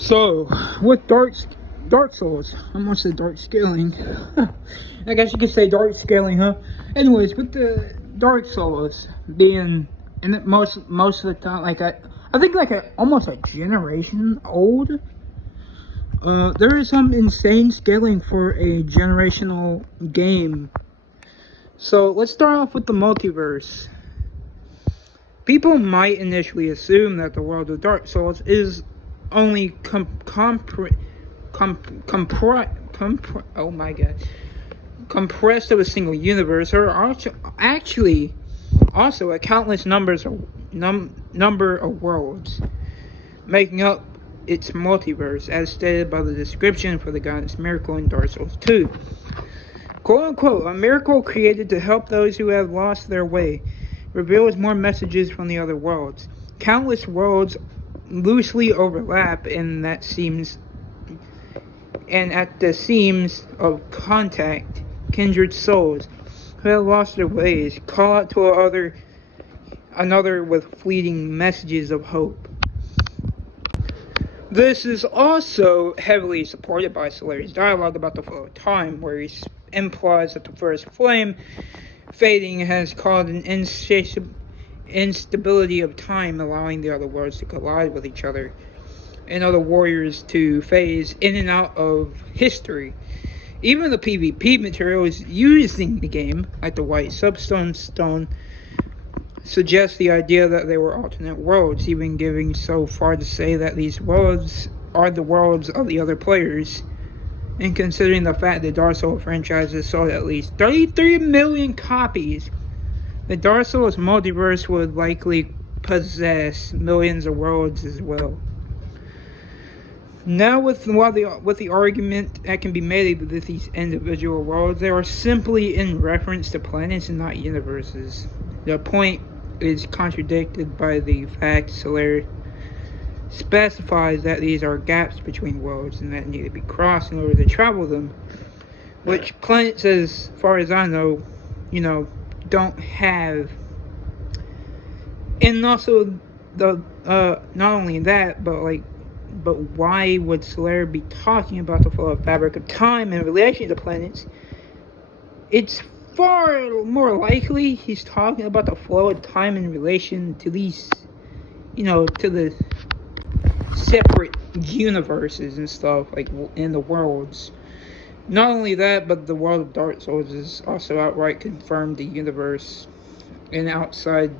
So, with Dark Souls, I almost said dark scaling. I guess you could say dark scaling, huh? Anyways, with the Dark Souls being in it most of the time, I think almost a generation old. There is some insane scaling for a generational game. So let's start off with the multiverse. People might initially assume that the world of Dark Souls is only compressed of a single universe. There are actually also a countless number of worlds making up its multiverse, as stated by the description for the goddess Miracle in Dark Souls 2. Quote unquote, a miracle created to help those who have lost their way, reveals more messages from the other worlds. Countless worlds loosely overlap at the seams of contact, kindred souls who have lost their ways call out to another with fleeting messages of hope. This is also heavily supported by Solari's dialogue about the flow of time, where he implies that the first flame fading has caused an instability of time, allowing the other worlds to collide with each other, and other warriors to phase in and out of history. Even the PvP materials used in the game, like the white substone stone, suggest the idea that they were alternate worlds, even giving so far to say that these worlds are the worlds of the other players. And considering the fact that Dark Souls franchise has sold at least 33 million copies, the Dark Souls multiverse would likely possess millions of worlds as well. Now, with the argument that can be made with these individual worlds, they are simply in reference to planets and not universes. The point is contradicted by the fact Solar specifies that these are gaps between worlds and that need to be crossed in order to travel them, which planets, as far as I know, don't have. And also, not only that, but why would Solar be talking about the flow of fabric of time in relation to planets? It's far more likely he's talking about the flow of time in relation to these, to the separate universes and stuff, like in the worlds. Not only that, but the world of Dark Souls is also outright confirmed the universe and outside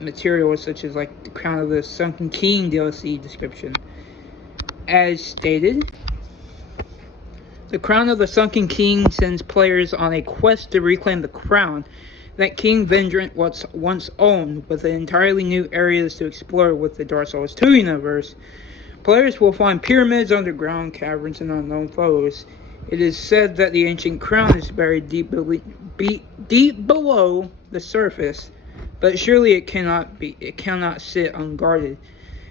materials such as like the Crown of the Sunken King DLC description. As stated, the Crown of the Sunken King sends players on a quest to reclaim the crown that King Vendrant once owned, with entirely new areas to explore with the Dark Souls 2 universe. Players will find pyramids, underground caverns, and unknown foes. It is said that the ancient crown is buried deep below the surface, but surely it cannot sit unguarded.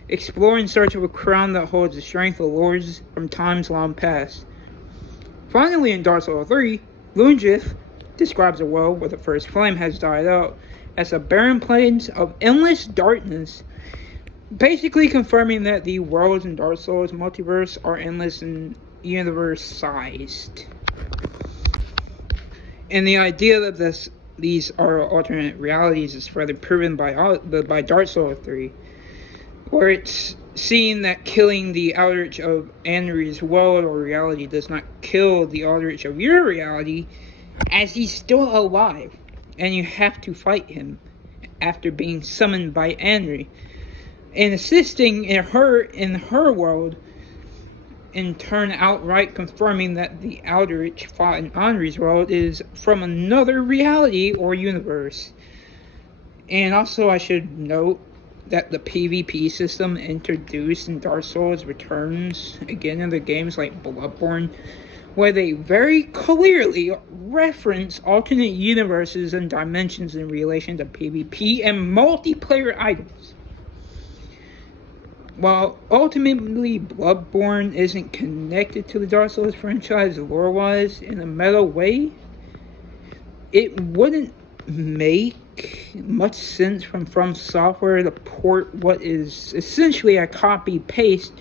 Explore in search of a crown that holds the strength of lords from times long past. Finally, in Dark Souls 3, Lungith describes a world where the first flame has died out as a barren plains of endless darkness, basically confirming that the worlds in Dark Souls multiverse are endless and universe-sized. And the idea that these are alternate realities is further proven by Dark Souls 3, where it's seen that killing the Eldritch of Anri's world or reality does not kill the Eldritch of your reality, as he's still alive, and you have to fight him after being summoned by Anri, and assisting in her world, in turn outright confirming that the Eldritch fought in Anri's world is from another reality or universe. And also I should note that the PvP system introduced in Dark Souls returns again in the games like Bloodborne, where they very clearly reference alternate universes and dimensions in relation to PvP and multiplayer items. While ultimately Bloodborne isn't connected to the Dark Souls franchise lore-wise in a meta way, it wouldn't make much sense from software to port what is essentially a copy-paste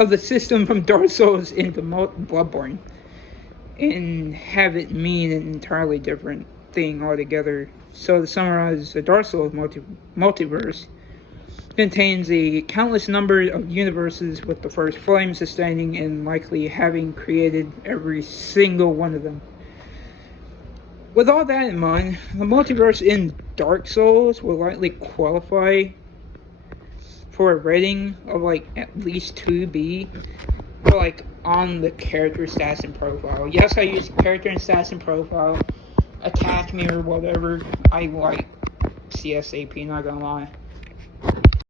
of the system from Dark Souls into Bloodborne, and have it mean an entirely different thing altogether. So to summarize, the Dark Souls multiverse contains a countless number of universes, with the first flame sustaining and likely having created every single one of them. With all that in mind, the multiverse in Dark Souls will likely qualify for a rating of like at least 2B, but like on the character stats and profile. Yes, I use character and stats and profile, attack me or whatever. I like CSAP, not gonna lie.